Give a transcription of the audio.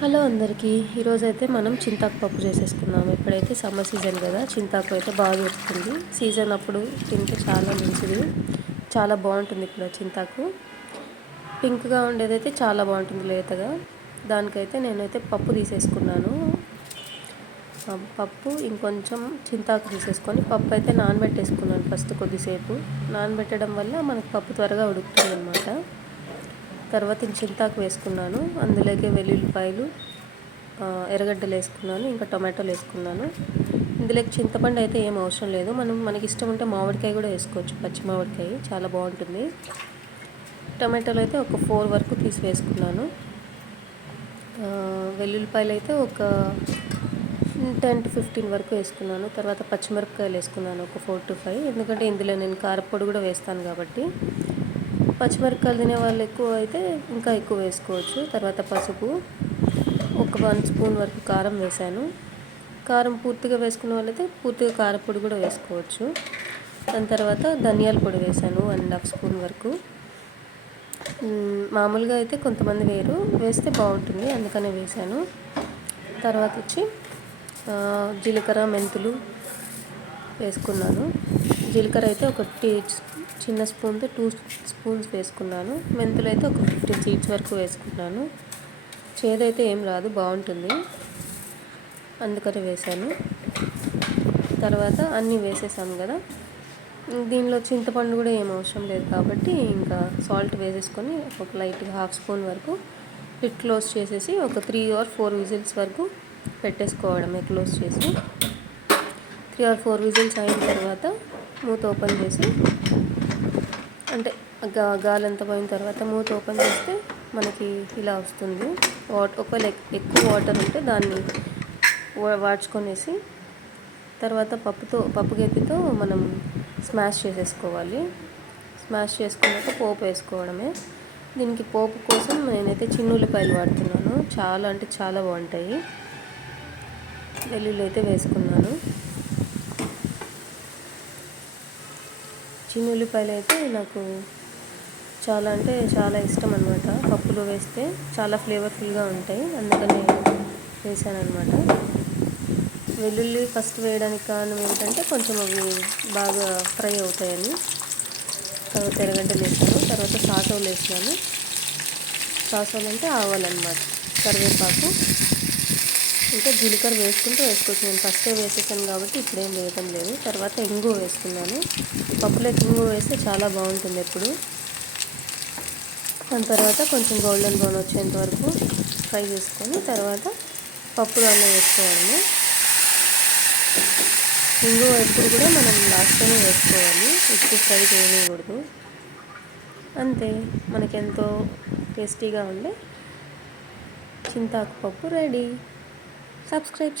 Hello అందరికీ. ఈరోజైతే మనం చింతాకు పప్పు చేసేసుకున్నాము. ఇప్పుడైతే సమ్మర్ సీజన్ కదా, చింతాకు అయితే బాగా దొరుకుతుంది. సీజన్ అప్పుడు తింటే చాలా మంచిది, చాలా బాగుంటుంది. ఇక్కడ చింతాకు పింక్గా ఉండేదైతే చాలా బాగుంటుంది లేతగా. దానికైతే నేనైతే పప్పు తీసేసుకున్నాను. పప్పు ఇంకొంచెం చింతాకు తీసేసుకొని పప్పు అయితే నానబెట్టేసుకున్నాను. ఫస్ట్ కొద్దిసేపు నానబెట్టడం వల్ల మనకు పప్పు త్వరగా ఉడుకుతుంది అన్నమాట. తర్వాత చింతాకు వేసుకున్నాను. అందులోకి వెల్లుల్లిపాయలు, ఎర్రగడ్డలు వేసుకున్నాను, ఇంకా టొమాటోలు వేసుకున్నాను. ఇందులోకి చింతపండు అయితే ఏం అవసరం లేదు. మనకి ఇష్టం ఉంటే మామిడికాయ కూడా వేసుకోవచ్చు, పచ్చి మామిడికాయ చాలా బాగుంటుంది. టొమాటోలు అయితే ఒక 4 వరకు తీసి వేసుకున్నాను. వెల్లుల్లిపాయలు అయితే ఒక 10 to 15 వరకు వేసుకున్నాను. తర్వాత పచ్చిమిరపకాయలు వేసుకున్నాను ఒక 4 to 5, ఎందుకంటే ఇందులో నేను కారపొడి కూడా వేస్తాను కాబట్టి. పచ్చిమిరపకాయలు తినే వాళ్ళు ఎక్కువ అయితే ఇంకా ఎక్కువ వేసుకోవచ్చు. తర్వాత పసుపు, ఒక 1 స్పూన్ వరకు కారం వేసాను. కారం పూర్తిగా వేసుకునే వాళ్ళైతే పూర్తిగా కారపొడి కూడా వేసుకోవచ్చు. దాని తర్వాత ధనియాల పొడి వేసాను 1.5 స్పూన్ వరకు. మామూలుగా అయితే కొంతమంది వేస్తే బాగుంటుంది, అందుకనే వేసాను. తర్వాత వచ్చి జీలకర్ర, మెంతులు వేసుకున్నాను. జీలకర్ర అయితే ఒక చిన్న స్పూన్తో 2 స్పూన్స్ వేసుకున్నాను. మెంతులు అయితే ఒక 15 సీడ్స్ వరకు వేసుకున్నాను. చేదైతే ఏం రాదు, బాగుంటుంది, అందుకని వేసాను. తర్వాత అన్నీ వేసేసాను కదా, దీనిలో చింతపండు కూడా ఏం అవసరం లేదు కాబట్టి ఇంకా సాల్ట్ వేసేసుకొని ఒక లైట్గా 1/2 స్పూన్ వరకు లిడ్ క్లోజ్ చేసేసి ఒక 3 or 4 విజిల్స్ వరకు పెట్టేసుకోవడమే. క్లోజ్ చేసి 3 or 4 విజిల్స్ అయిన తర్వాత మూత ఓపెన్ చేసి, అంటే గాలి అంతా పోయిన తర్వాత మూత ఓపెన్ చేస్తే మనకి ఇలా వస్తుంది. ఒకవేళ ఎక్కువ వాటర్ ఉంటే దాన్ని వాడ్చుకొనేసి తర్వాత పప్పు గెప్పితో మనం స్మాష్ చేసేసుకోవాలి. స్మాష్ చేసుకున్నాక పోపు వేసుకోవడమే. దీనికి పోపు కోసం నేనైతే చిన్నుల్లిపాయలు వాడుతున్నాను, చాలా అంటే చాలా బాగుంటాయి. వెల్లుల్లి అయితే వేసుకున్నాను. చిన్నుల్లిపాయలు అయితే నాకు చాలా అంటే చాలా ఇష్టం అన్నమాట. పప్పులో వేస్తే చాలా ఫ్లేవర్ఫుల్గా ఉంటాయి, అందుకని వేసాను అన్నమాట. వెల్లుల్లి ఫస్ట్ వేయడానికి కారణం ఏంటంటే కొంచెం అవి బాగా ఫ్రై అవుతాయని. తర్వాత ఎర్రగడ్డలు వేసాను, తర్వాత సాసోలు వేసాను. సాసోలు అంటే ఆవాలన్నమాట, కరివేపాకు, ఇంకా జీలకర్ర వేసుకోవచ్చు. నేను ఫస్టే వేసేసాను కాబట్టి ఇప్పుడేం వేయటం లేదు. తర్వాత ఇంగువ వేసుకున్నాను. పప్పులోకి ఇంగువ వేస్తే చాలా బాగుంటుంది ఎప్పుడు. దాని తర్వాత కొంచెం గోల్డెన్ బ్రౌన్ వచ్చేంత వరకు ఫ్రై చేసుకొని తర్వాత పప్పు దానిలో వేసుకోవాలి. ఇంగువ ఎప్పుడు కూడా మనం లాస్ట్లోనే వేసుకోవాలి, ఎక్కువ ఫ్రై చేయకూడదు. అంతే, మనకెంతో టేస్టీగా ఉండే చింతాకు పప్పు రెడీ. సబ్స్క్రైబ్